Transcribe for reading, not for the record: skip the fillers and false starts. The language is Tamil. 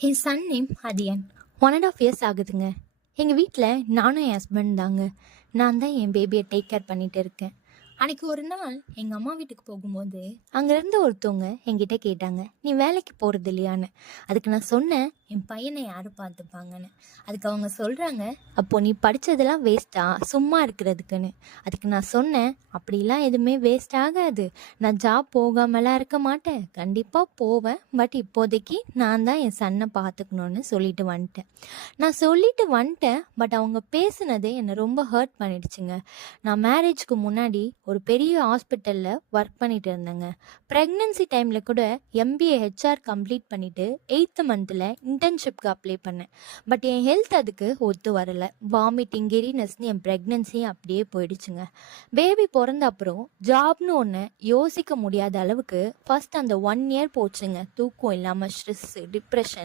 என் சன் நேம் அதியன். 1.5 இயர்ஸ் ஆகுதுங்க. எங்கள் வீட்டில் நானும் என் ஹஸ்பண்ட் தாங்க. நான் தான் என் பேபியை டேக் கேர் பண்ணிட்டு இருக்கேன். அன்னைக்கு ஒரு நாள் எங்கள் அம்மா வீட்டுக்கு போகும்போது அங்கேருந்து ஒருத்தவங்க என்கிட்ட கேட்டாங்க, நீ வேலைக்கு போகிறது இல்லையான்னு. அதுக்கு நான் சொன்னேன், என் பையனை யார் பார்த்துப்பாங்கன்னு. அதுக்கு அவங்க சொல்கிறாங்க, அப்போ நீ படித்ததெல்லாம் வேஸ்ட்டா சும்மா இருக்கிறதுக்குன்னு. அதுக்கு நான் சொன்னேன், அப்படிலாம் எதுவுமே வேஸ்ட் ஆகாது. நான் ஜாப் போகாமலாம் இருக்க மாட்டேன், கண்டிப்பாக போவேன். பட் இப்போதைக்கு நான் தான் என் சன்னை பார்த்துக்கணுன்னு சொல்லிட்டு வந்துட்டேன். பட் அவங்க பேசுனதே என்னை ரொம்ப ஹர்ட் பண்ணிடுச்சுங்க. நான் மேரேஜ்க்கு முன்னாடி ஒரு பெரிய ஹாஸ்பிட்டலில் ஒர்க் பண்ணிட்டு இருந்தேங்க. ப்ரெக்னென்சி டைமில் கூட MBA HR கம்ப்ளீட் பண்ணிவிட்டு 8th மந்தில் இன்டர்ன்ஷிப்க்கு அப்ளை பண்ணேன். பட் என் ஹெல்த் அதுக்கு ஒத்து வரலை. வாமிட்டிங், கிரினஸ்னு என் ப்ரெக்னென்சி அப்படியே போயிடுச்சுங்க. பேபி பிறந்த அப்புறம் ஜாப்னு ஒன்று யோசிக்க முடியாத அளவுக்கு ஃபர்ஸ்ட் அந்த 1 இயர் போச்சுங்க. தூக்கம் இல்லாமல், ஸ்ட்ரெஸ்ஸு, டிப்ரெஷன்,